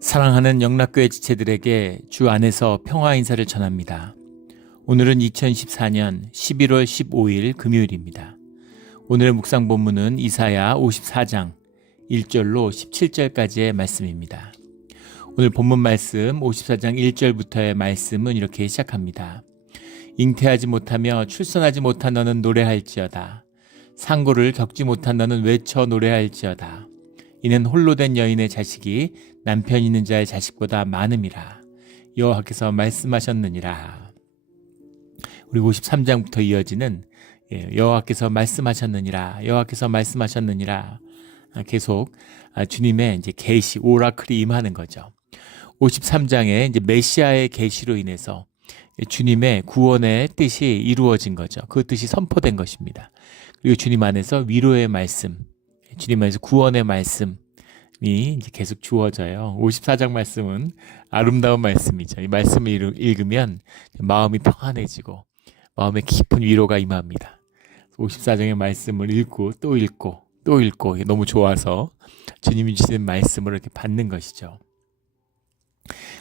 사랑하는 영락교회 지체들에게 주 안에서 평화 인사를 전합니다. 오늘은 2014년 11월 15일 금요일입니다. 오늘의 묵상 본문은 이사야 54장 1절로 17절까지의 말씀입니다. 오늘 본문 말씀 54장 1절부터의 말씀은 이렇게 시작합니다. 잉태하지 못하며 출산하지 못한 너는 노래할지어다. 상고를 겪지 못한 너는 외쳐 노래할지어다. 이는 홀로 된 여인의 자식이 남편 있는 자의 자식보다 많음이라. 여호와께서 말씀하셨느니라. 우리 53장부터 이어지는 여호와께서 말씀하셨느니라, 여호와께서 말씀하셨느니라. 계속 주님의 이제 계시, 오라클이 임하는 거죠. 53장에 이제 메시아의 계시로 인해서 주님의 구원의 뜻이 이루어진 거죠. 그 뜻이 선포된 것입니다. 그리고 주님 안에서 위로의 말씀, 주님 안에서 구원의 말씀이 이제 계속 주어져요. 54장 말씀은 아름다운 말씀이죠. 이 말씀을 읽으면 마음이 평안해지고 마음에 깊은 위로가 임합니다. 54장의 말씀을 읽고 또 읽고 또 읽고 너무 좋아서 주님이 주시는 말씀을 이렇게 받는 것이죠.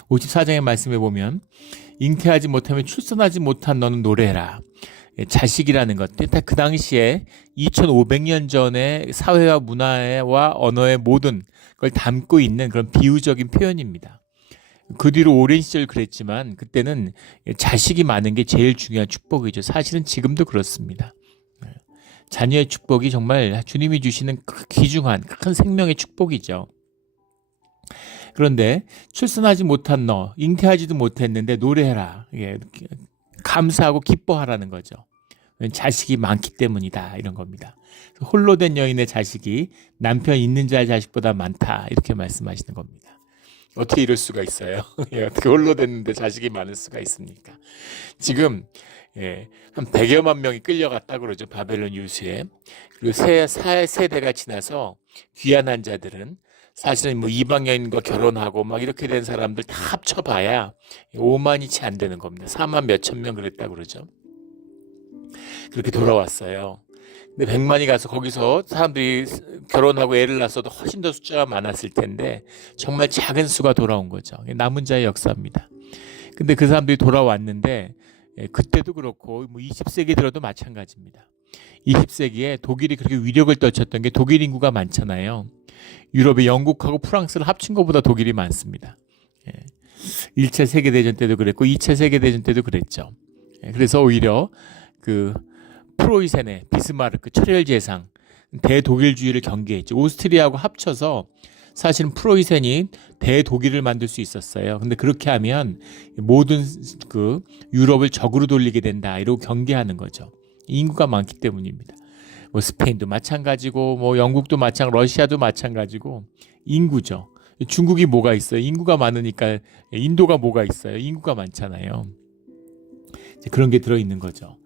54장의 말씀에 보면 잉태하지 못하면 출산하지 못한 너는 노래해라. 자식이라는 것, 그 당시에 2500년 전의 사회와 문화와 언어의 모든 걸 담고 있는 그런 비유적인 표현입니다. 그 뒤로 오랜 시절 그랬지만 그때는 자식이 많은 게 제일 중요한 축복이죠. 사실은 지금도 그렇습니다. 자녀의 축복이 정말 주님이 주시는 귀중한 큰 생명의 축복이죠. 그런데 출산하지 못한 너, 잉태하지도 못했는데 노래해라. 감사하고 기뻐하라는 거죠. 자식이 많기 때문이다, 이런 겁니다. 홀로 된 여인의 자식이 남편 있는 자의 자식보다 많다, 이렇게 말씀하시는 겁니다. 어떻게 이럴 수가 있어요? 어떻게 홀로 됐는데 자식이 많을 수가 있습니까? 지금 한 100여만 명이 끌려갔다고 그러죠. 바벨론 유수에. 그리고 세 세대가 지나서 귀환한 자들은 사실은 뭐 이방 여인과 결혼하고 막 이렇게 된 사람들 다 합쳐봐야 5만이 채 안 되는 겁니다. 4만 몇천 명 그랬다고 그러죠. 그렇게 돌아왔어요. 근데 100만이 가서 거기서 사람들이 결혼하고 애를 낳았어도 훨씬 더 숫자가 많았을 텐데 정말 작은 수가 돌아온 거죠. 남은 자의 역사입니다. 근데 그 사람들이 돌아왔는데 그때도 그렇고 뭐 20세기 들어도 마찬가지입니다. 20세기에 독일이 그렇게 위력을 떨쳤던 게 독일 인구가 많잖아요. 유럽의 영국하고 프랑스를 합친 것보다 독일이 많습니다. 1차 세계대전 때도 그랬고 2차 세계대전 때도 그랬죠. 그래서 오히려 그 프로이센의 비스마르크 철혈제상 대독일주의를 경계했죠. 오스트리아하고 합쳐서 사실은 프로이센이 대독일을 만들 수 있었어요. 근데 그렇게 하면 모든 그 유럽을 적으로 돌리게 된다, 이러고 경계하는 거죠. 인구가 많기 때문입니다. 뭐 스페인도 마찬가지고 뭐 영국도 마찬가지고 러시아도 마찬가지고 인구죠. 중국이 뭐가 있어요? 인구가 많으니까. 인도가 뭐가 있어요? 인구가 많잖아요. 그런 게 들어있는 거죠.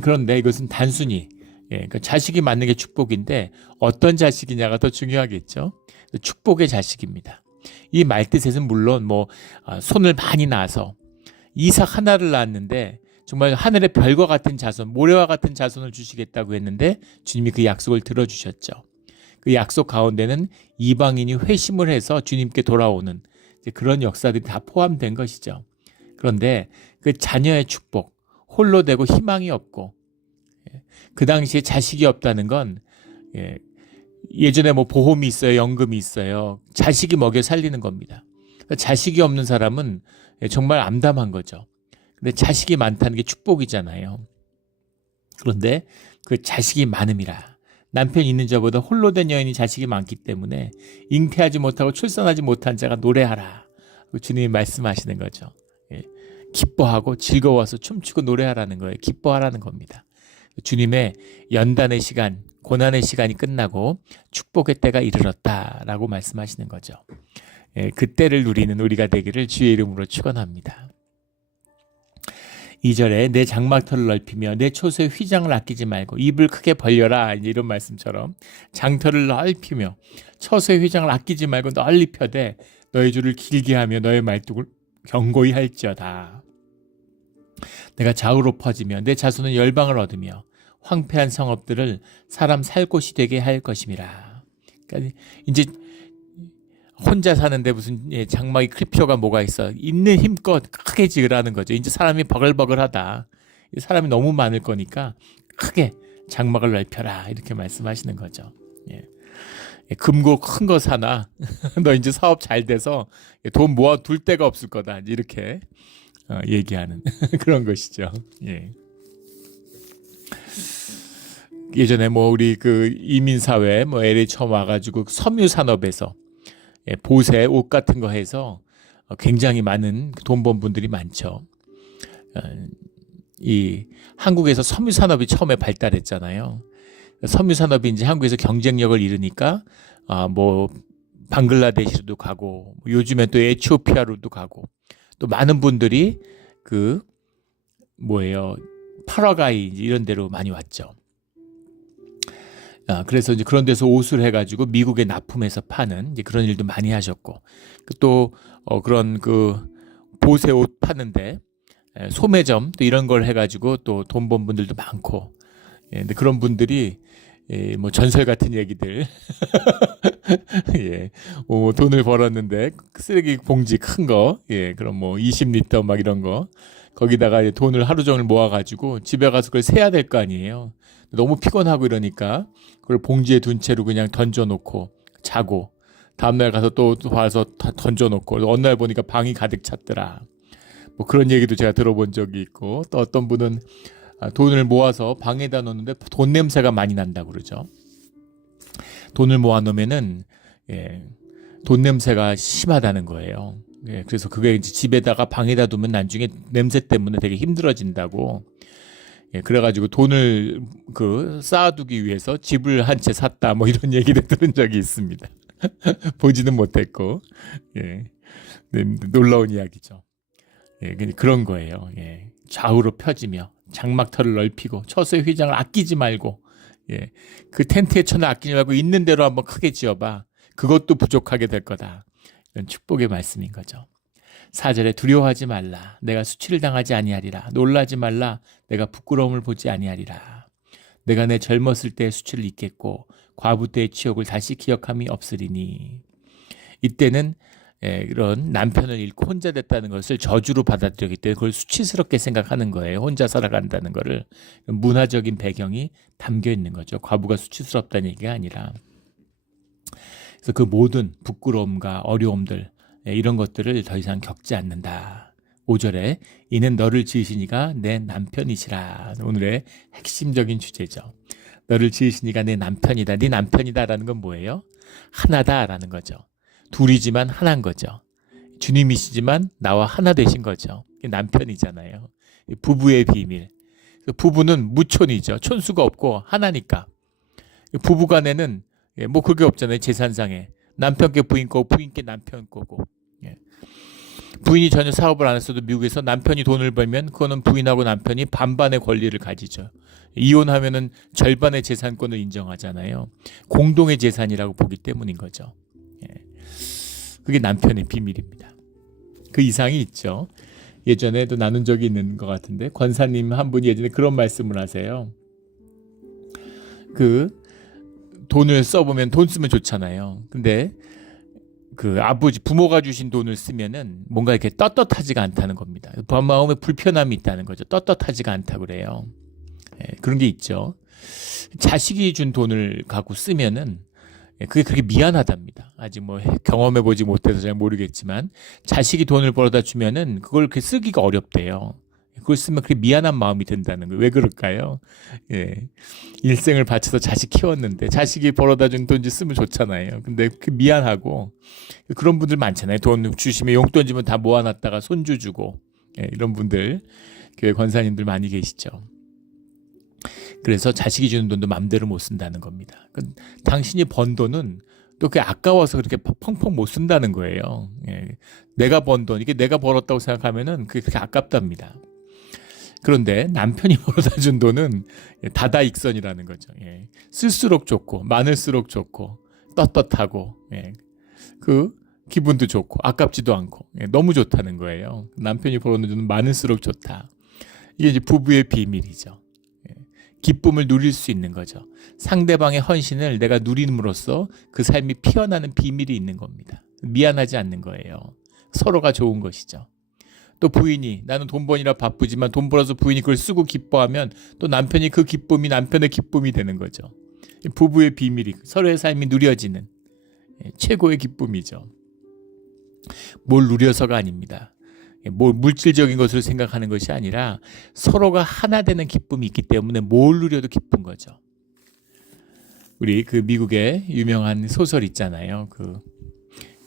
그런데 이것은 단순히 그러니까 자식이 맞는 게 축복인데 어떤 자식이냐가 더 중요하겠죠. 축복의 자식입니다. 이 말뜻에서는 물론 뭐 손을 많이 낳아서 이삭 하나를 낳았는데 정말 하늘의 별과 같은 자손, 모래와 같은 자손을 주시겠다고 했는데 주님이 그 약속을 들어주셨죠. 그 약속 가운데는 이방인이 회심을 해서 주님께 돌아오는 그런 역사들이 다 포함된 것이죠. 그런데 그 자녀의 축복, 홀로 되고 희망이 없고 그 당시에 자식이 없다는 건 예전에 뭐 보험이 있어요, 연금이 있어요. 자식이 먹여 살리는 겁니다. 자식이 없는 사람은 정말 암담한 거죠. 근데 자식이 많다는 게 축복이잖아요. 그런데 그 자식이 많음이라. 남편 있는 자보다 홀로 된 여인이 자식이 많기 때문에 잉태하지 못하고 출산하지 못한 자가 노래하라. 주님이 말씀하시는 거죠. 기뻐하고 즐거워서 춤추고 노래하라는 거예요. 기뻐하라는 겁니다. 주님의 연단의 시간, 고난의 시간이 끝나고 축복의 때가 이르렀다라고 말씀하시는 거죠. 그 때를 누리는 우리가 되기를 주의 이름으로 축원합니다. 2절에 내 장막터를 넓히며 내 초소의 휘장을 아끼지 말고 입을 크게 벌려라, 이런 말씀처럼 장터를 넓히며 처소의 휘장을 아끼지 말고 널리 펴되 너의 줄을 길게 하며 너의 말뚝을 견고히 할지어다. 내가 좌우로 퍼지며 내 자손은 열방을 얻으며 황폐한 성읍들을 사람 살 곳이 되게 할 것임이라. 그러니까 이제 혼자 사는데 무슨 장막이 클 필요가 뭐가 있어. 있는 힘껏 크게 지으라는 거죠. 이제 사람이 버글버글하다. 사람이 너무 많을 거니까 크게 장막을 넓혀라. 이렇게 말씀하시는 거죠. 예. 금고 큰 거 사나. 너 이제 사업 잘 돼서 돈 모아둘 데가 없을 거다. 이렇게 얘기하는 그런 것이죠. 예. 예전에 뭐 우리 그 이민사회 뭐 LA 처음 와가지고 섬유 산업에서 보세 옷 같은 거 해서 굉장히 많은 돈 번 분들이 많죠. 이 한국에서 섬유 산업이 처음에 발달했잖아요. 섬유 산업이 이제 한국에서 경쟁력을 잃으니까 뭐 방글라데시로도 가고 요즘엔 또 에티오피아로도 가고 또 많은 분들이 그 뭐예요 파라과이 이런 데로 많이 왔죠. 그래서 이제 그런 데서 옷을 해가지고 미국에 납품해서 파는 이제 그런 일도 많이 하셨고 또 그런 그 보세 옷 파는데 소매점 또 이런 걸 해가지고 또 돈 번 분들도 많고 근데 그런 분들이 뭐 전설 같은 얘기들 예, 돈을 벌었는데 쓰레기 봉지 큰 거 그럼 뭐 20리터 막 이런 거 거기다가 돈을 하루 종일 모아가지고 집에 가서 그걸 세야 될 거 아니에요. 너무 피곤하고 이러니까 그걸 봉지에 둔 채로 그냥 던져놓고 자고 다음날 가서 또 와서 던져놓고 어느 날 보니까 방이 가득 찼더라. 뭐 그런 얘기도 제가 들어본 적이 있고 또 어떤 분은 돈을 모아서 방에다 놓는데 돈 냄새가 많이 난다고 그러죠. 돈을 모아 놓으면은 돈 냄새가 심하다는 거예요. 그래서 그게 이제 집에다가 방에다 두면 나중에 냄새 때문에 되게 힘들어진다고. 그래가지고 돈을 쌓아두기 위해서 집을 한 채 샀다 뭐 이런 얘기를 들은 적이 있습니다. 보지는 못했고 놀라운 이야기죠. 그런 거예요. 좌우로 펴지며 장막터를 넓히고 처소의 휘장을 아끼지 말고 그 텐트의 천을 아끼지 말고 있는 대로 한번 크게 지어봐. 그것도 부족하게 될 거다. 이런 축복의 말씀인 거죠. 4절에 두려워하지 말라. 내가 수치를 당하지 아니하리라. 놀라지 말라. 내가 부끄러움을 보지 아니하리라. 내가 내 젊었을 때의 수치를 잊겠고 과부 때의 치욕을 다시 기억함이 없으리니. 이때는 이런 남편을 잃고 혼자 됐다는 것을 저주로 받아들였기 때문에 그걸 수치스럽게 생각하는 거예요. 혼자 살아간다는 거를. 문화적인 배경이 담겨 있는 거죠. 과부가 수치스럽다는 얘기가 아니라. 그래서 그 모든 부끄러움과 어려움들 이런 것들을 더 이상 겪지 않는다. 5절에 이는 너를 지으신 이가 내 남편이시라. 오늘의 핵심적인 주제죠. 너를 지으신 이가 내 남편이다. 네 남편이다라는 건 뭐예요? 하나다라는 거죠. 둘이지만 하나인 거죠. 주님이시지만 나와 하나 되신 거죠. 남편이잖아요. 부부의 비밀. 부부는 무촌이죠. 촌수가 없고 하나니까. 부부간에는 뭐 그게 없잖아요. 재산상에. 남편께 부인 거고 부인께 남편 거고. 부인이 전혀 사업을 안 했어도 미국에서 남편이 돈을 벌면 그거는 부인하고 남편이 반반의 권리를 가지죠. 이혼하면은 절반의 재산권을 인정하잖아요. 공동의 재산이라고 보기 때문인 거죠. 그게 남편의 비밀입니다. 그 이상이 있죠. 예전에도 나눈 적이 있는 것 같은데 권사님 한 분이 예전에 그런 말씀을 하세요. 그 돈을 써보면 돈 쓰면 좋잖아요. 근데 그 아버지 부모가 주신 돈을 쓰면은 뭔가 이렇게 떳떳하지가 않다는 겁니다. 마음에 불편함이 있다는 거죠. 떳떳하지가 않다고 그래요. 그런 게 있죠. 자식이 준 돈을 갖고 쓰면은 그게 그렇게 미안하답니다. 아직 뭐 경험해보지 못해서 잘 모르겠지만 자식이 돈을 벌어다 주면은 그걸 그렇게 쓰기가 어렵대요. 그걸 쓰면 그렇게 미안한 마음이 든다는 거예요. 왜 그럴까요? 일생을 바쳐서 자식 키웠는데 자식이 벌어다 준 돈 쓰면 좋잖아요. 근데 그 미안하고 그런 분들 많잖아요. 돈 주시면 용돈 주면 다 모아놨다가 손주 주고 이런 분들 교회 권사님들 많이 계시죠. 그래서 자식이 주는 돈도 마음대로 못 쓴다는 겁니다. 당신이 번 돈은 또 그게 아까워서 그렇게 펑펑 못 쓴다는 거예요. 내가 번 돈, 이게 내가 벌었다고 생각하면은 그게 그렇게 아깝답니다. 그런데 남편이 벌어다 준 돈은 다다익선이라는 거죠. 쓸수록 좋고 많을수록 좋고 떳떳하고 그 기분도 좋고 아깝지도 않고 너무 좋다는 거예요. 남편이 벌어다 준 돈은 많을수록 좋다. 이게 이제 부부의 비밀이죠. 기쁨을 누릴 수 있는 거죠. 상대방의 헌신을 내가 누림으로써 그 삶이 피어나는 비밀이 있는 겁니다. 미안하지 않는 거예요. 서로가 좋은 것이죠. 또 부인이 나는 돈 버니라 바쁘지만 돈 벌어서 부인이 그걸 쓰고 기뻐하면 또 남편이 그 기쁨이 남편의 기쁨이 되는 거죠. 부부의 비밀이 서로의 삶이 누려지는 최고의 기쁨이죠. 뭘 누려서가 아닙니다. 뭘 물질적인 것으로 생각하는 것이 아니라 서로가 하나 되는 기쁨이 있기 때문에 뭘 누려도 기쁜 거죠. 우리 그 미국의 유명한 소설 있잖아요. 그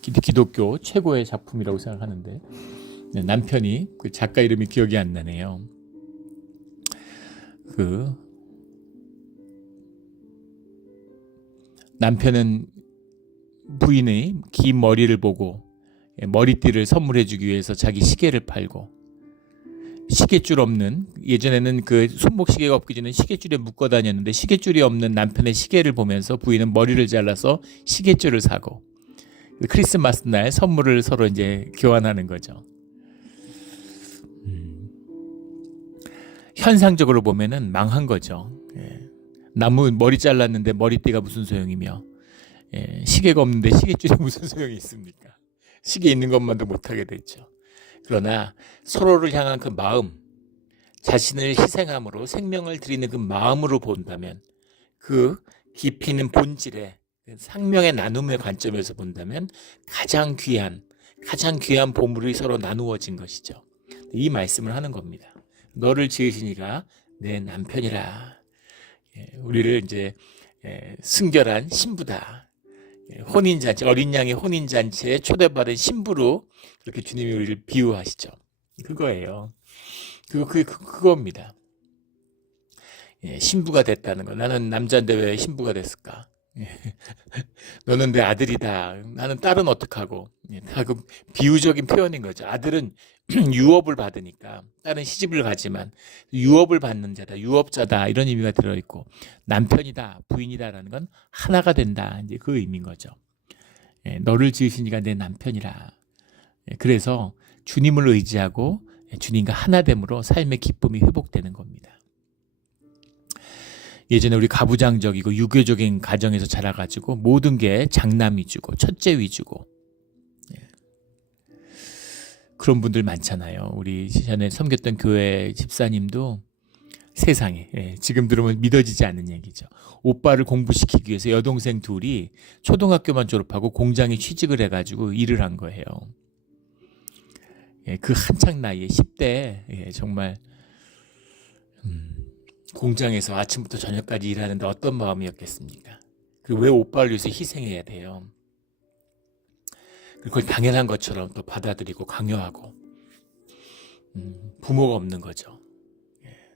기독교 최고의 작품이라고 생각하는데 남편이 그 작가 이름이 기억이 안 나네요. 그 남편은 부인의 긴 머리를 보고 머리띠를 선물해주기 위해서 자기 시계를 팔고 시계줄 없는 예전에는 그 손목시계가 없기 전에 시계줄에 묶어 다녔는데 시계줄이 없는 남편의 시계를 보면서 부인은 머리를 잘라서 시계줄을 사고 크리스마스 날 선물을 서로 이제 교환하는 거죠. 현상적으로 보면은 망한 거죠. 나무 머리 잘랐는데 머리띠가 무슨 소용이며 시계가 없는데 시계줄이 무슨 소용이 있습니까? 시계 있는 것만도 못하게 됐죠. 그러나 서로를 향한 그 마음, 자신을 희생함으로 생명을 드리는 그 마음으로 본다면 그 깊이 있는 본질의 생명의 나눔의 관점에서 본다면 가장 귀한 보물이 서로 나누어진 것이죠. 이 말씀을 하는 겁니다. 너를 지으신 이가 내 남편이라. 우리를 이제 순결한 신부다. 혼인잔치, 어린 양의 혼인잔치에 초대받은 신부로 그렇게 주님이 우리를 비유하시죠. 그거예요. 그겁니다. 신부가 됐다는 거. 나는 남자인데 왜 신부가 됐을까? 너는 내 아들이다. 나는 딸은 어떡하고? 다 그 비유적인 표현인 거죠. 아들은 유업을 받으니까 딸은 시집을 가지만 유업을 받는 자다, 유업자다 이런 의미가 들어있고 남편이다, 부인이다라는 건 하나가 된다 이제 그 의미인 거죠. 너를 지으신 이가 내 남편이라. 그래서 주님을 의지하고 주님과 하나됨으로 삶의 기쁨이 회복되는 겁니다. 예전에 우리 가부장적이고 유교적인 가정에서 자라가지고 모든 게 장남 위주고 첫째 위주고 그런 분들 많잖아요. 우리 전에 섬겼던 교회 집사님도 세상에 지금 들으면 믿어지지 않는 얘기죠. 오빠를 공부시키기 위해서 여동생 둘이 초등학교만 졸업하고 공장에 취직을 해가지고 일을 한 거예요. 그 한창 나이에 10대에 정말 공장에서 아침부터 저녁까지 일하는데 어떤 마음이었겠습니까? 그리고 왜 오빠를 위해서 희생해야 돼요? 그걸 당연한 것처럼 또 받아들이고 강요하고 부모가 없는 거죠.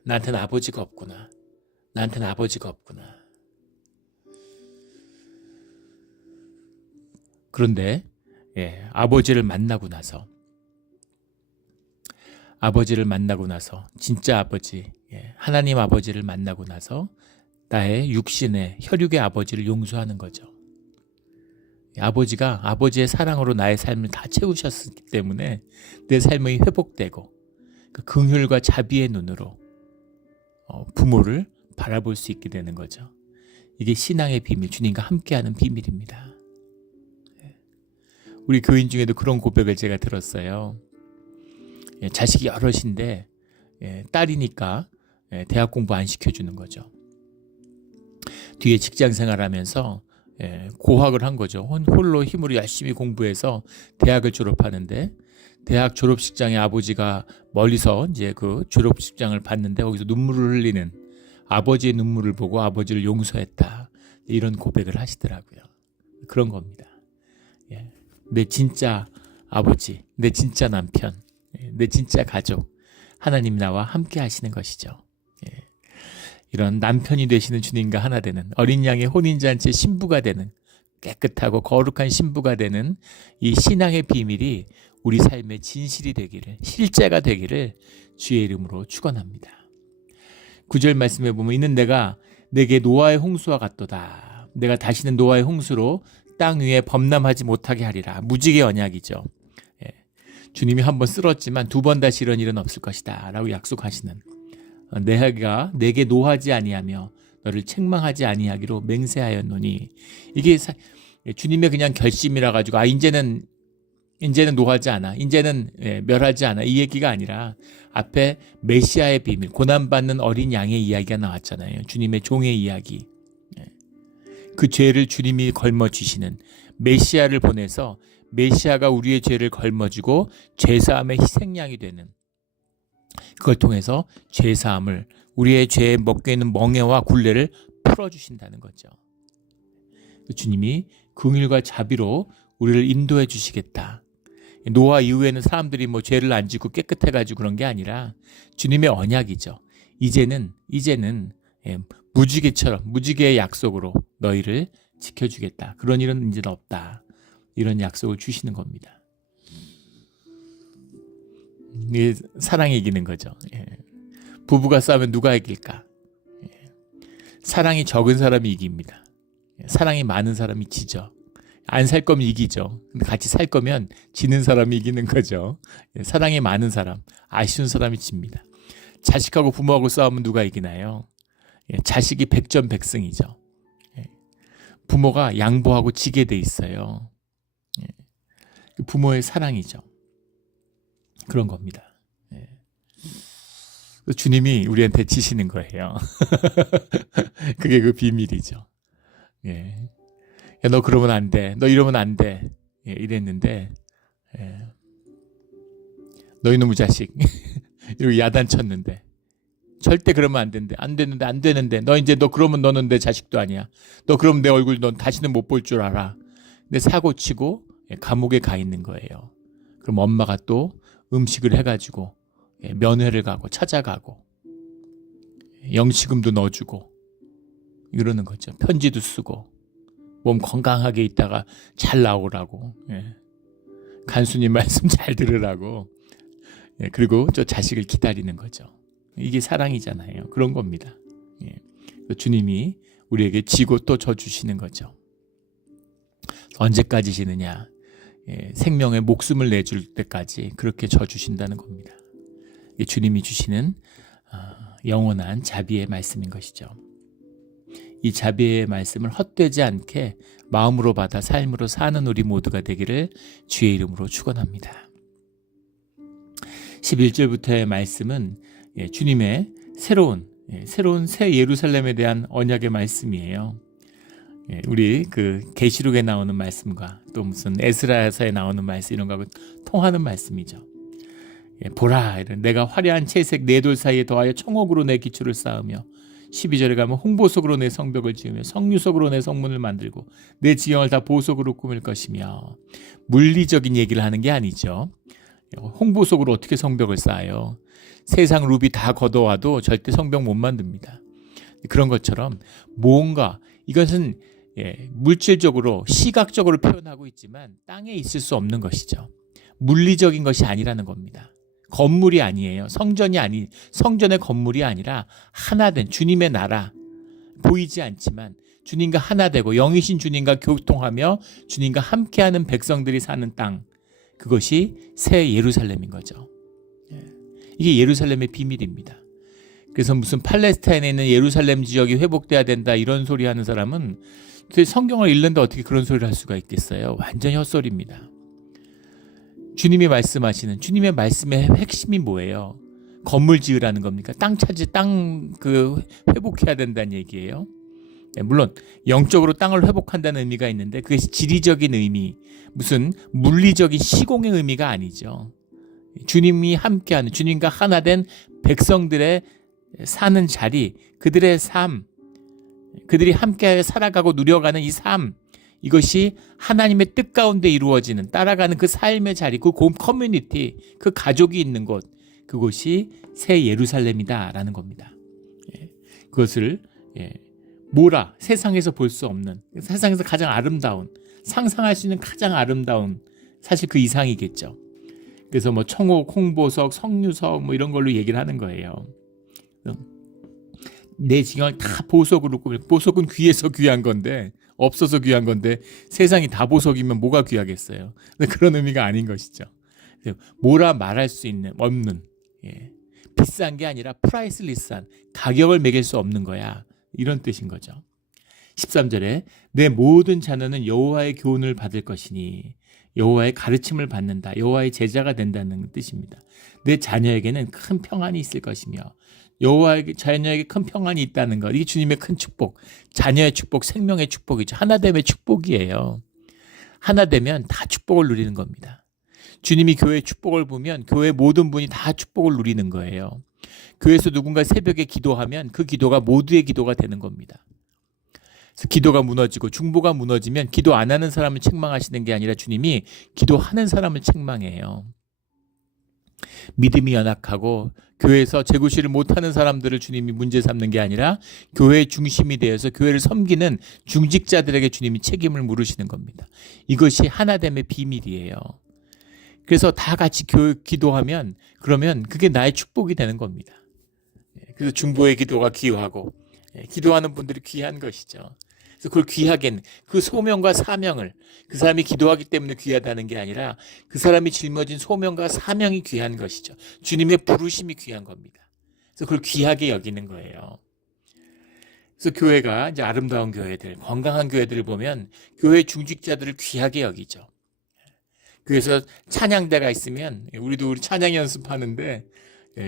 나한테는 아버지가 없구나. 나한테는 아버지가 없구나. 그런데 아버지를 만나고 나서 진짜 아버지 하나님 아버지를 만나고 나서 나의 육신의 혈육의 아버지를 용서하는 거죠. 아버지가 아버지의 사랑으로 나의 삶을 다 채우셨기 때문에 내 삶이 회복되고 그 긍휼과 자비의 눈으로 부모를 바라볼 수 있게 되는 거죠. 이게 신앙의 비밀, 주님과 함께하는 비밀입니다. 우리 교인 중에도 그런 고백을 제가 들었어요. 자식이 여럿인데 딸이니까 대학 공부 안 시켜주는 거죠. 뒤에 직장 생활하면서 고학을 한 거죠. 홀로 힘으로 열심히 공부해서 대학을 졸업하는데 대학 졸업식장에 아버지가 멀리서 이제 그 졸업식장을 봤는데 거기서 눈물을 흘리는 아버지의 눈물을 보고 아버지를 용서했다. 이런 고백을 하시더라고요. 그런 겁니다. 내 진짜 아버지, 내 진짜 남편, 내 진짜 가족, 하나님 나와 함께 하시는 것이죠. 이런 남편이 되시는 주님과 하나 되는 어린 양의 혼인잔치의 신부가 되는 깨끗하고 거룩한 신부가 되는 이 신앙의 비밀이 우리 삶의 진실이 되기를, 실제가 되기를 주의 이름으로 축원합니다. 9절 말씀에 보면 이는 내가 내게 노아의 홍수와 같도다. 내가 다시는 노아의 홍수로 땅 위에 범람하지 못하게 하리라. 무지개 언약이죠. 주님이 한 번 쓸었지만 두 번 다시 이런 일은 없을 것이다 라고 약속하시는 내가 내게 노하지 아니하며 너를 책망하지 아니하기로 맹세하였노니 이게 주님의 그냥 결심이라 가지고 이제는 노하지 않아. 이제는 멸하지 않아. 이 얘기가 아니라 앞에 메시아의 비밀, 고난받는 어린 양의 이야기가 나왔잖아요. 주님의 종의 이야기. 그 죄를 주님이 걸머주시는 메시아를 보내서 메시아가 우리의 죄를 걸머지고 죄사함의 희생양이 되는, 그걸 통해서 죄사함을, 우리의 죄에 먹게 있는 멍에와 굴레를 풀어주신다는 거죠. 주님이 긍휼과 자비로 우리를 인도해 주시겠다. 노아 이후에는 사람들이 죄를 안 짓고 깨끗해가지고 그런 게 아니라 주님의 언약이죠. 이제는 무지개의 약속으로 너희를 지켜주겠다. 그런 일은 이제는 없다. 이런 약속을 주시는 겁니다. 이게 사랑이 이기는 거죠. 부부가 싸우면 누가 이길까? 사랑이 적은 사람이 이깁니다. 사랑이 많은 사람이 지죠. 안 살 거면 이기죠. 근데 같이 살 거면 지는 사람이 이기는 거죠. 사랑이 많은 사람, 아쉬운 사람이 집니다. 자식하고 부모하고 싸우면 누가 이기나요? 자식이 백전백승이죠. 부모가 양보하고 지게 돼 있어요. 부모의 사랑이죠. 그런 겁니다. 주님이 우리한테 지시는 거예요. 그게 그 비밀이죠. 야, 너 그러면 안 돼. 너 이러면 안 돼. 이랬는데 너 이놈의 자식 이러고 야단쳤는데 절대 그러면 안 된대. 안 되는데 너 그러면 너는 내 자식도 아니야. 너 그러면 내 얼굴 넌 다시는 못 볼 줄 알아. 근데 사고치고 감옥에 가 있는 거예요. 그럼 엄마가 또 음식을 해가지고 면회를 가고 찾아가고 영치금도 넣어주고 이러는 거죠. 편지도 쓰고 몸 건강하게 있다가 잘 나오라고, 간수님 말씀 잘 들으라고, 그리고 저 자식을 기다리는 거죠. 이게 사랑이잖아요. 그런 겁니다. 주님이 우리에게 지고 또 져 주시는 거죠. 언제까지 지느냐? 생명의 목숨을 내줄 때까지 그렇게 져 주신다는 겁니다. 이게 주님이 주시는 영원한 자비의 말씀인 것이죠. 이 자비의 말씀을 헛되지 않게 마음으로 받아 삶으로 사는 우리 모두가 되기를 주의 이름으로 축원합니다. 11절부터의 말씀은 주님의 새로운 새 예루살렘에 대한 언약의 말씀이에요. 우리 그 계시록에 나오는 말씀과 또 무슨 에스라서에 나오는 말씀 이런 거하고 통하는 말씀이죠. 보라, 내가 화려한 채색 네 돌 사이에 더하여 청옥으로 내 기초를 쌓으며 12절에 가면 홍보석으로 내 성벽을 지으며 석류석으로 내 성문을 만들고 내 지경을 다 보석으로 꾸밀 것이며, 물리적인 얘기를 하는 게 아니죠. 홍보석으로 어떻게 성벽을 쌓아요? 세상 루비 다 걷어와도 절대 성벽 못 만듭니다. 그런 것처럼 뭔가 이것은 물질적으로 시각적으로 표현하고 있지만 땅에 있을 수 없는 것이죠. 물리적인 것이 아니라는 겁니다. 건물이 아니에요. 성전의 건물이 아니라 하나된 주님의 나라, 보이지 않지만 주님과 하나 되고 영이신 주님과 교통하며 주님과 함께하는 백성들이 사는 땅, 그것이 새 예루살렘인 거죠. 이게 예루살렘의 비밀입니다. 그래서 무슨 팔레스타인에 있는 예루살렘 지역이 회복돼야 된다 이런 소리 하는 사람은 성경을 읽는데 어떻게 그런 소리를 할 수가 있겠어요? 완전 헛소리입니다. 주님이 말씀하시는 주님의 말씀의 핵심이 뭐예요? 건물 지으라는 겁니까? 땅 회복해야 된다는 얘기예요. 물론 영적으로 땅을 회복한다는 의미가 있는데 그것이 지리적인 의미, 무슨 물리적인 시공의 의미가 아니죠. 주님이 함께하는, 주님과 하나 된 백성들의 사는 자리, 그들의 삶, 그들이 함께 살아가고 누려가는 이 삶, 이것이 하나님의 뜻 가운데 이루어지는, 따라가는 그 삶의 자리, 그 커뮤니티, 그 가족이 있는 곳, 그곳이 새 예루살렘이다라는 겁니다. 그것을 세상에서 볼 수 없는, 세상에서 가장 아름다운, 상상할 수 있는 가장 아름다운, 사실 그 이상이겠죠. 그래서 청옥, 홍보석, 석류석 이런 걸로 얘기를 하는 거예요. 내 지경을 다 보석으로 꾸밀, 보석은 귀해서 귀한 건데, 없어서 귀한 건데 세상이 다 보석이면 뭐가 귀하겠어요. 근데 그런 의미가 아닌 것이죠. 말할 수 없는, 비싼 게 아니라 프라이슬리스한, 가격을 매길 수 없는 거야, 이런 뜻인 거죠. 13절에 내 모든 자녀는 여호와의 교훈을 받을 것이니 여호와의 가르침을 받는다. 여호와의 제자가 된다는 뜻입니다. 내 자녀에게는 큰 평안이 있을 것이며 여호와의 자녀에게 큰 평안이 있다는 것. 이게 주님의 큰 축복. 자녀의 축복, 생명의 축복이죠. 하나됨의 축복이에요. 하나되면 다 축복을 누리는 겁니다. 주님이 교회의 축복을 보면 교회 모든 분이 다 축복을 누리는 거예요. 교회에서 누군가 새벽에 기도하면 그 기도가 모두의 기도가 되는 겁니다. 그래서 기도가 무너지고 중보가 무너지면 기도 안 하는 사람을 책망하시는 게 아니라 주님이 기도하는 사람을 책망해요. 믿음이 연약하고 교회에서 제구실을 못하는 사람들을 주님이 문제 삼는 게 아니라 교회의 중심이 되어서 교회를 섬기는 중직자들에게 주님이 책임을 물으시는 겁니다. 이것이 하나됨의 비밀이에요. 그래서 다 같이 기도하면 그러면 그게 나의 축복이 되는 겁니다. 그래서 중보의 기도가 귀하고 기도하는 분들이 귀한 것이죠. 그래서 그걸 귀하게 그 소명과 사명을 그 사람이 기도하기 때문에 귀하다는 게 아니라 그 사람이 짊어진 소명과 사명이 귀한 것이죠. 주님의 부르심이 귀한 겁니다. 그래서 그걸 귀하게 여기는 거예요. 그래서 교회가 이제 아름다운 교회들, 건강한 교회들을 보면 교회 중직자들을 귀하게 여기죠. 그래서 찬양대가 있으면 우리도 우리 찬양 연습하는데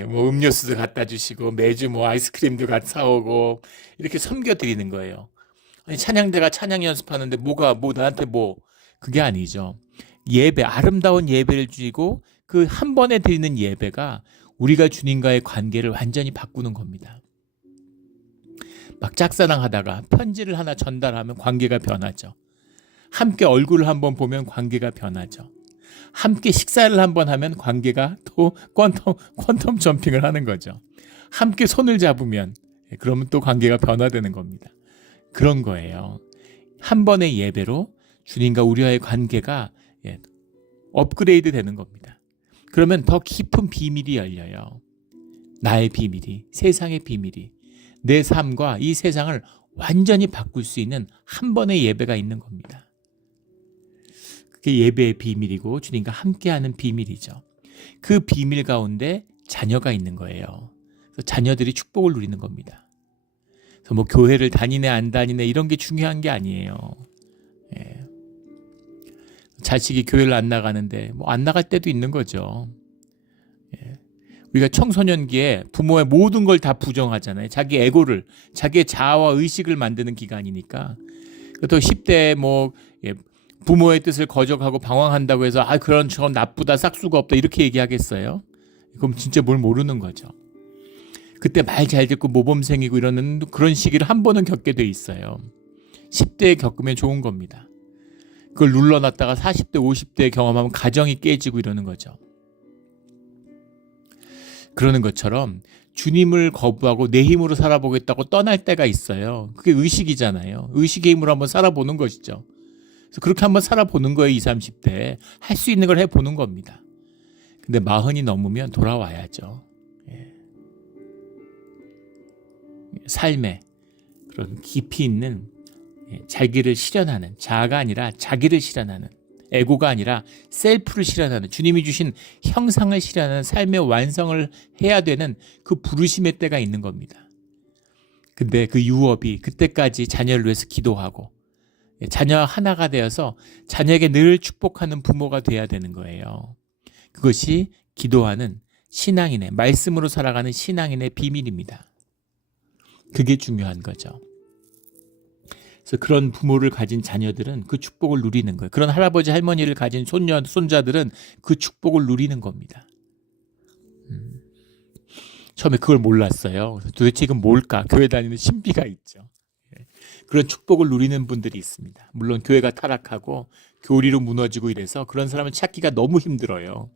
뭐 음료수도 갖다 주시고 매주 뭐 아이스크림도 같이 사오고 이렇게 섬겨드리는 거예요. 아니 찬양대가 찬양 연습하는데 나한테 그게 아니죠. 예배, 아름다운 예배를 드리고 그 한 번에 드리는 예배가 우리가 주님과의 관계를 완전히 바꾸는 겁니다. 막 짝사랑하다가 편지를 하나 전달하면 관계가 변하죠. 함께 얼굴을 한번 보면 관계가 변하죠. 함께 식사를 한번 하면 관계가 또 퀀텀 점핑을 하는 거죠. 함께 손을 잡으면 그러면 또 관계가 변화되는 겁니다. 그런 거예요. 한 번의 예배로 주님과 우리와의 관계가 업그레이드 되는 겁니다. 그러면 더 깊은 비밀이 열려요. 나의 비밀이, 세상의 비밀이, 내 삶과 이 세상을 완전히 바꿀 수 있는 한 번의 예배가 있는 겁니다. 그게 예배의 비밀이고 주님과 함께하는 비밀이죠. 그 비밀 가운데 자녀가 있는 거예요. 그래서 자녀들이 축복을 누리는 겁니다. 그래서 뭐 교회를 다니네 안 다니네 이런 게 중요한 게 아니에요. 자식이 교회를 안 나가는데 뭐 안 나갈 때도 있는 거죠. 우리가 청소년기에 부모의 모든 걸 다 부정하잖아요. 자기 에고를, 자기의 자아와 의식을 만드는 기간이니까. 또 10대에 부모의 뜻을 거적하고 방황한다고 해서 그런 저 나쁘다, 싹수가 없다 이렇게 얘기하겠어요? 그럼 진짜 뭘 모르는 거죠. 그때 말 잘 듣고 모범생이고 이러는 그런 시기를 한 번은 겪게 돼 있어요. 10대에 겪으면 좋은 겁니다. 그걸 눌러놨다가 40대, 50대에 경험하면 가정이 깨지고 이러는 거죠. 그러는 것처럼 주님을 거부하고 내 힘으로 살아보겠다고 떠날 때가 있어요. 그게 의식이잖아요. 의식의 힘으로 한번 살아보는 것이죠. 그래서 그렇게 한번 살아보는 거예요. 20, 30대에. 할 수 있는 걸 해보는 겁니다. 근데 40이 넘으면 돌아와야죠. 삶에 그런 깊이 있는 자기를 실현하는, 자아가 아니라 자기를 실현하는, 에고가 아니라 셀프를 실현하는, 주님이 주신 형상을 실현하는 삶의 완성을 해야 되는 그 부르심의 때가 있는 겁니다. 근데 그 유업이 그때까지 자녀를 위해서 기도하고 자녀 하나가 되어서 자녀에게 늘 축복하는 부모가 돼야 되는 거예요. 그것이 기도하는 신앙인의, 말씀으로 살아가는 신앙인의 비밀입니다. 그게 중요한 거죠. 그래서 그런 부모를 가진 자녀들은 그 축복을 누리는 거예요. 그런 할아버지 할머니를 가진 손자들은 그 축복을 누리는 겁니다. 처음에 그걸 몰랐어요. 그래서 도대체 이건 뭘까? 교회 다니는 신비가 있죠. 그런 축복을 누리는 분들이 있습니다. 물론 교회가 타락하고 교리로 무너지고 이래서 그런 사람을 찾기가 너무 힘들어요.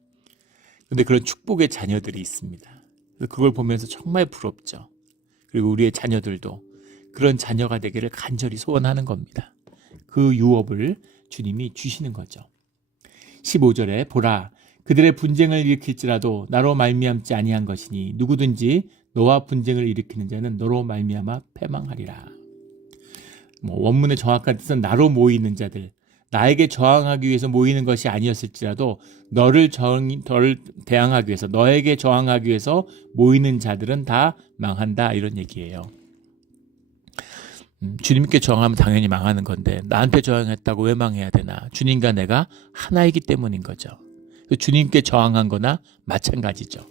그런데 그런 축복의 자녀들이 있습니다. 그걸 보면서 정말 부럽죠. 그리고 우리의 자녀들도 그런 자녀가 되기를 간절히 소원하는 겁니다. 그 유업을 주님이 주시는 거죠. 15절에 보라, 그들의 분쟁을 일으킬지라도 나로 말미암지 아니한 것이니 누구든지 너와 분쟁을 일으키는 자는 너로 말미암아 패망하리라. 원문의 정확한 뜻은 나로 모이는 자들, 나에게 저항하기 위해서 모이는 것이 아니었을지라도 너를 대항하기 위해서, 너에게 저항하기 위해서 모이는 자들은 다 망한다, 이런 얘기예요. 주님께 저항하면 당연히 망하는 건데 나한테 저항했다고 왜 망해야 되나? 주님과 내가 하나이기 때문인 거죠. 주님께 저항한 거나 마찬가지죠.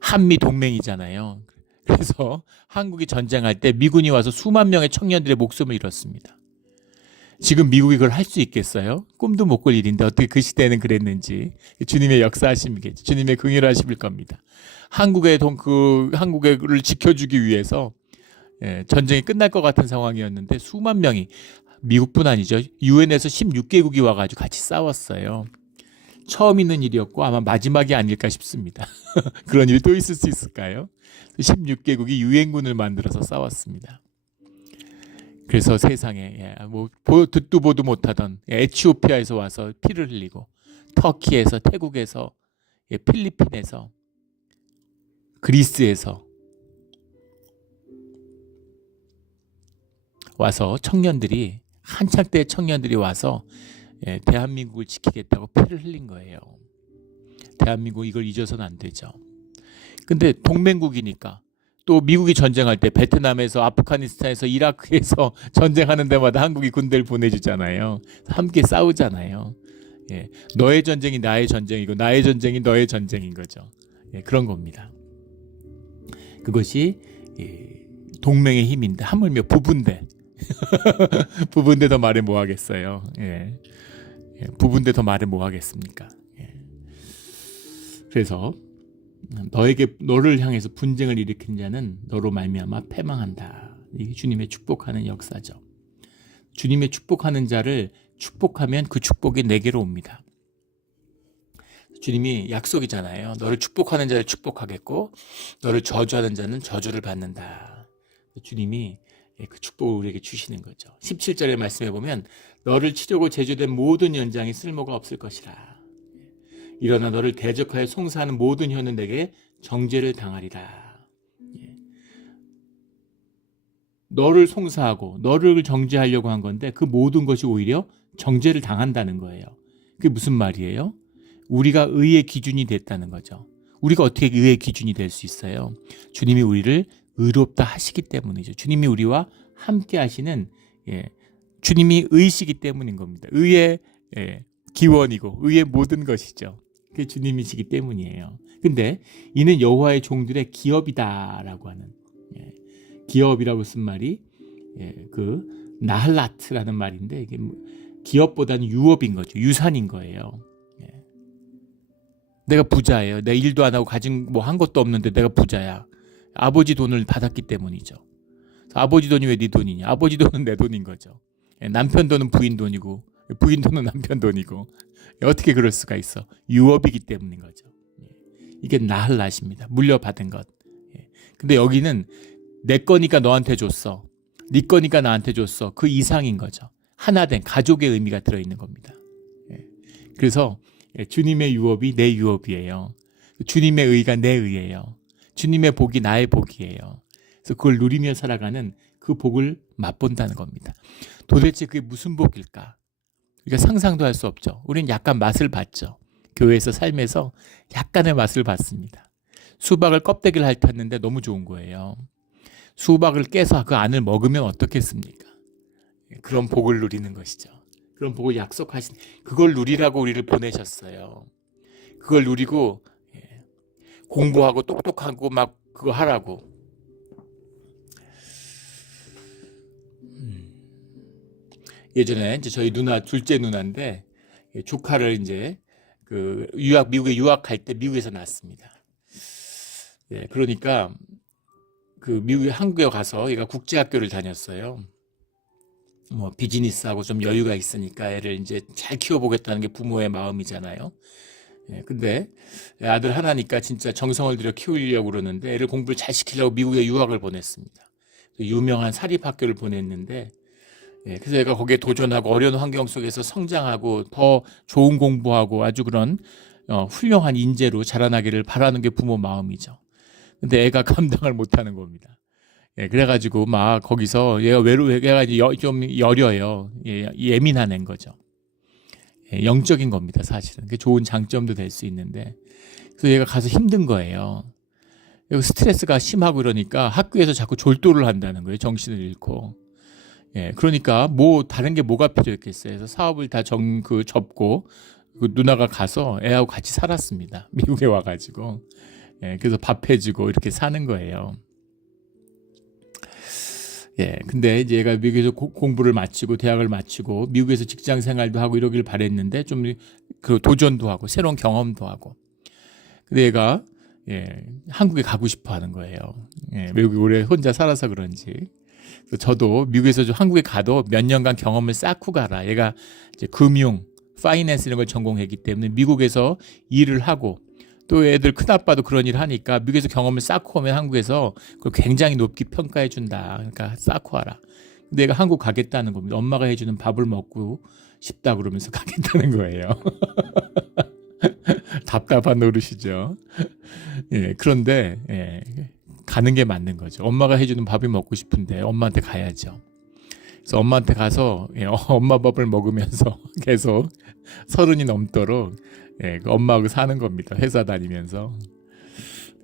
한미 동맹이잖아요. 그래서 한국이 전쟁할 때 미군이 와서 수만 명의 청년들의 목숨을 잃었습니다. 지금 미국이 그걸 할 수 있겠어요? 꿈도 못 꿀 일인데 어떻게 그 시대에는 그랬는지. 주님의 역사하심이겠죠. 주님의 긍휼하심일 겁니다. 한국을 지켜주기 위해서 전쟁이 끝날 것 같은 상황이었는데 수만 명이, 미국뿐 아니죠, 유엔에서 16개국이 와가지고 같이 싸웠어요. 처음 있는 일이었고 아마 마지막이 아닐까 싶습니다. 그런 일이 또 있을 수 있을까요? 16개국이 유엔군을 만들어서 싸웠습니다. 그래서 세상에 듣도 보도 못하던 에티오피아에서 와서 피를 흘리고, 터키에서, 태국에서, 필리핀에서, 그리스에서 와서 청년들이, 한창 때 청년들이 와서 대한민국을 지키겠다고 피를 흘린 거예요. 대한민국 이걸 잊어서는 안 되죠. 근데 동맹국이니까 또 미국이 전쟁할 때 베트남에서, 아프가니스탄에서, 이라크에서 전쟁하는 데마다 한국이 군대를 보내주잖아요. 함께 싸우잖아요. 너의 전쟁이 나의 전쟁이고 나의 전쟁이 너의 전쟁인 거죠. 그런 겁니다. 그것이 동맹의 힘인데, 하물며 부부인데 부부인데 더 말해 뭐 하겠어요. 부부인데 더 말해 뭐 하겠습니까. 그래서 너를 향해서 분쟁을 일으킨 자는 너로 말미암아 패망한다. 이게 주님의 축복하는 역사죠. 주님의 축복하는 자를 축복하면 그 축복이 내게로 옵니다. 주님이 약속이잖아요. 너를 축복하는 자를 축복하겠고 너를 저주하는 자는 저주를 받는다. 주님이 그 축복을 우리에게 주시는 거죠. 17절의 말씀에 보면 너를 치려고 제조된 모든 연장이 쓸모가 없을 것이라. 일어나 너를 대적하여 송사하는 모든 혀는 내게 정죄를 당하리라. 너를 송사하고 너를 정죄하려고 한 건데 그 모든 것이 오히려 정죄를 당한다는 거예요. 그게 무슨 말이에요? 우리가 의의 기준이 됐다는 거죠. 우리가 어떻게 의의 기준이 될 수 있어요? 주님이 우리를 의롭다 하시기 때문이죠. 주님이 우리와 함께 하시는, 주님이 의시기 때문인 겁니다. 의의 기원이고 의의 모든 것이죠. 그게 주님이시기 때문이에요. 근데 이는 여호와의 종들의 기업이다라고 하는, 기업이라고 쓴 말이 그 나할라트라는 말인데, 이게 기업보다는 유업인 거죠. 유산인 거예요. 내가 부자예요. 내 일도 안 하고 가진 뭐 한 것도 없는데 내가 부자야. 아버지 돈을 받았기 때문이죠. 아버지 돈이 왜 네 돈이냐? 아버지 돈은 내 돈인 거죠. 남편 돈은 부인 돈이고 부인 돈은 남편 돈이고, 어떻게 그럴 수가 있어? 유업이기 때문인 거죠. 이게 나할랏입니다. 물려받은 것. 근데 여기는 내 거니까 너한테 줬어, 네 거니까 나한테 줬어, 그 이상인 거죠. 하나 된 가족의 의미가 들어있는 겁니다. 그래서 주님의 유업이 내 유업이에요. 주님의 의가 내 의예요. 주님의 복이 나의 복이에요. 그래서 그걸 누리며 살아가는 그 복을 맛본다는 겁니다. 도대체 그게 무슨 복일까? 우리가 상상도 할 수 없죠. 우리는 약간 맛을 봤죠. 교회에서 삶에서 약간의 맛을 봤습니다. 수박을 껍데기를 핥았는데 너무 좋은 거예요. 수박을 깨서 그 안을 먹으면 어떻겠습니까? 그런 복을 누리는 것이죠. 그런 복을 약속하신, 그걸 누리라고 우리를 보내셨어요. 그걸 누리고 공부하고 똑똑하고 막 그거 하라고. 예전에 이제 저희 누나, 둘째 누나인데, 조카를 이제 그 미국에 유학할 때 미국에서 낳았습니다. 그러니까 그 한국에 가서 얘가 국제학교를 다녔어요. 뭐 비즈니스하고 좀 여유가 있으니까 애를 이제 잘 키워보겠다는 게 부모의 마음이잖아요. 근데 아들 하나니까 진짜 정성을 들여 키우려고 그러는데 애를 공부를 잘 시키려고 미국에 유학을 보냈습니다. 유명한 사립학교를 보냈는데, 그래서 얘가 거기에 도전하고 어려운 환경 속에서 성장하고 더 좋은 공부하고 아주 그런 훌륭한 인재로 자라나기를 바라는 게 부모 마음이죠. 근데 애가 감당을 못하는 겁니다. 그래가지고 막 거기서 얘가 얘가 좀 여려요. 예민한 애인 거죠. 영적인 겁니다, 사실은. 그게 좋은 장점도 될 수 있는데, 그래서 얘가 가서 힘든 거예요. 스트레스가 심하고 그러니까 학교에서 자꾸 졸도를 한다는 거예요. 정신을 잃고. 예, 그러니까 뭐 다른 게 뭐가 필요했겠어요. 그래서 사업을 다 접고 그 누나가 가서 애하고 같이 살았습니다. 미국에 와가지고. 예, 그래서 밥 해주고 이렇게 사는 거예요. 예, 근데 이제 얘가 미국에서 공부를 마치고 대학을 마치고 미국에서 직장 생활도 하고 이러길 바랬는데 좀 그 도전도 하고 새로운 경험도 하고. 근데 얘가 한국에 가고 싶어 하는 거예요. 예, 미국에 오래 혼자 살아서 그런지. 저도 미국에서 좀 한국에 가도 몇 년간 경험을 쌓고 가라. 얘가 이제 금융, 파이낸스 이런 걸 전공했기 때문에 미국에서 일을 하고 또 애들 큰아빠도 그런 일을 하니까 미국에서 경험을 쌓고 오면 한국에서 그걸 굉장히 높게 평가해 준다. 그러니까 쌓고 와라. 근데 얘가 한국 가겠다는 겁니다. 엄마가 해주는 밥을 먹고 싶다 그러면서 가겠다는 거예요. 답답한 노릇이죠. 예, 그런데 가는 게 맞는 거죠. 엄마가 해주는 밥이 먹고 싶은데 엄마한테 가야죠. 그래서 엄마한테 가서 엄마 밥을 먹으면서 계속 30이 넘도록 그 엄마하고 사는 겁니다. 회사 다니면서.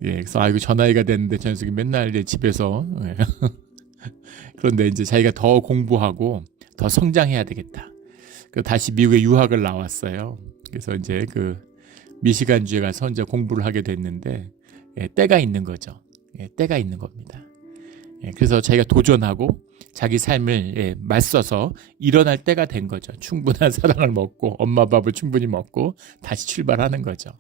그래서 아이고 저 나이가 됐는데 저 녀석이 맨날 이제 집에서 그런데 이제 자기가 더 공부하고 더 성장해야 되겠다. 그래서 다시 미국에 유학을 나왔어요. 그래서 이제 그 미시간주에 가서 이제 공부를 하게 됐는데 때가 있는 거죠. 때가 있는 겁니다. 그래서 자기가 도전하고 자기 삶을 맞서서 일어날 때가 된 거죠. 충분한 사랑을 먹고 엄마 밥을 충분히 먹고 다시 출발하는 거죠.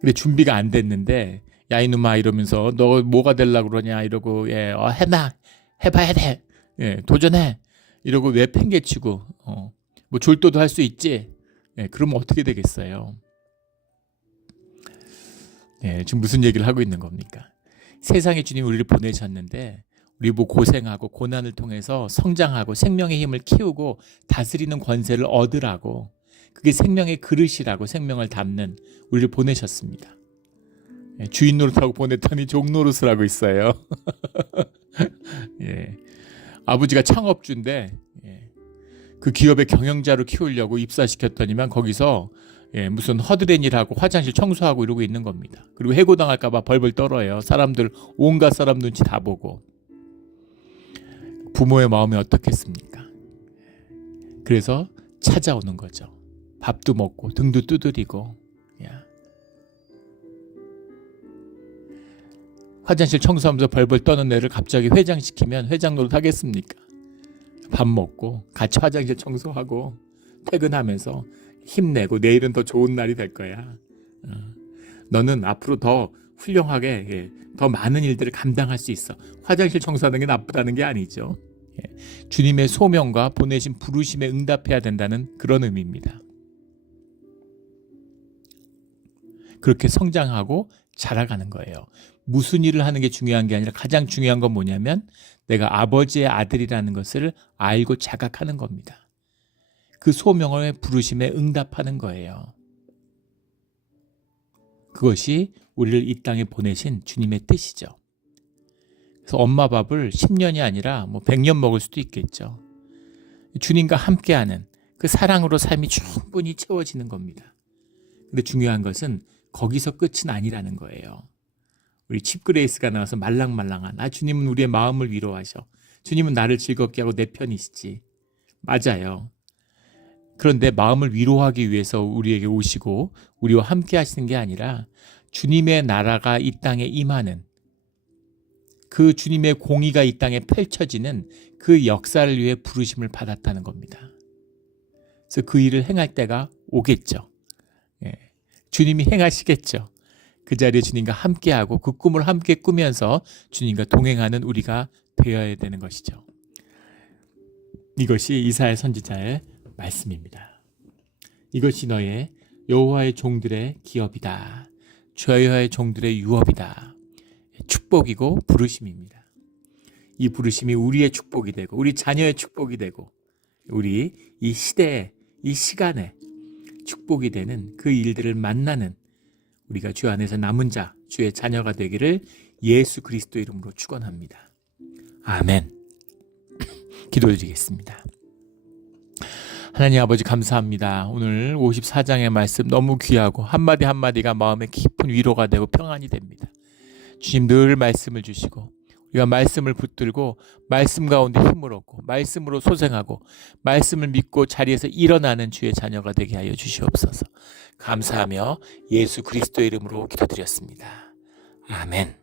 근데 준비가 안 됐는데 야 이놈아 이러면서 너 뭐가 되려고 그러냐 이러고 해봐야 돼. 도전해. 이러고 왜 팽개치고 뭐 졸도도 할 수 있지. 그러면 어떻게 되겠어요? 지금 무슨 얘기를 하고 있는 겁니까? 세상에 주님 우리를 보내셨는데 우리 뭐 고생하고 고난을 통해서 성장하고 생명의 힘을 키우고 다스리는 권세를 얻으라고 그게 생명의 그릇이라고 생명을 담는 우리를 보내셨습니다. 주인 노릇하고 보냈더니 종 노릇을 하고 있어요. 아버지가 창업주인데 그 기업의 경영자로 키우려고 입사시켰더니만 거기서 무슨 허드렛 일하고 화장실 청소하고 이러고 있는 겁니다. 그리고 해고당할까봐 벌벌 떨어요. 사람들 온갖 사람 눈치 다 보고. 부모의 마음이 어떻겠습니까? 그래서 찾아오는 거죠. 밥도 먹고 등도 두드리고. 화장실 청소하면서 벌벌 떠는 애를 갑자기 회장시키면 회장 노릇 하겠습니까? 밥 먹고 같이 화장실 청소하고 퇴근하면서 힘내고 내일은 더 좋은 날이 될 거야. 너는 앞으로 더 훌륭하게 더 많은 일들을 감당할 수 있어. 화장실 청소하는 게 나쁘다는 게 아니죠. 주님의 소명과 보내신 부르심에 응답해야 된다는 그런 의미입니다. 그렇게 성장하고 자라가는 거예요. 무슨 일을 하는 게 중요한 게 아니라 가장 중요한 건 뭐냐면 내가 아버지의 아들이라는 것을 알고 자각하는 겁니다. 그 소명을 부르심에 응답하는 거예요. 그것이 우리를 이 땅에 보내신 주님의 뜻이죠. 그래서 엄마 밥을 10년이 아니라 뭐 100년 먹을 수도 있겠죠. 주님과 함께하는 그 사랑으로 삶이 충분히 채워지는 겁니다. 근데 중요한 것은 거기서 끝은 아니라는 거예요. 우리 칩그레이스가 나와서 말랑말랑한 주님은 우리의 마음을 위로하셔. 주님은 나를 즐겁게 하고 내 편이시지. 맞아요. 그런데 마음을 위로하기 위해서 우리에게 오시고 우리와 함께 하시는 게 아니라 주님의 나라가 이 땅에 임하는 그 주님의 공의가 이 땅에 펼쳐지는 그 역사를 위해 부르심을 받았다는 겁니다. 그래서 그 일을 행할 때가 오겠죠. 주님이 행하시겠죠. 그 자리에 주님과 함께하고 그 꿈을 함께 꾸면서 주님과 동행하는 우리가 되어야 되는 것이죠. 이것이 이사야 선지자의 말씀입니다. 이것이 너의 여호와의 종들의 기업이다. 여호와의 종들의 유업이다. 축복이고 부르심입니다. 이 부르심이 우리의 축복이 되고 우리 자녀의 축복이 되고 우리 이 시대에 이 시간에 축복이 되는 그 일들을 만나는 우리가 주 안에서 남은 자, 주의 자녀가 되기를 예수 그리스도 이름으로 축원합니다. 아멘. 기도드리겠습니다. 하나님 아버지 감사합니다. 오늘 54장의 말씀 너무 귀하고 한마디 한마디가 마음에 깊은 위로가 되고 평안이 됩니다. 주님 늘 말씀을 주시고 우리가 말씀을 붙들고 말씀 가운데 힘을 얻고 말씀으로 소생하고 말씀을 믿고 자리에서 일어나는 주의 자녀가 되게 하여 주시옵소서. 감사하며 예수 그리스도의 이름으로 기도드렸습니다. 아멘.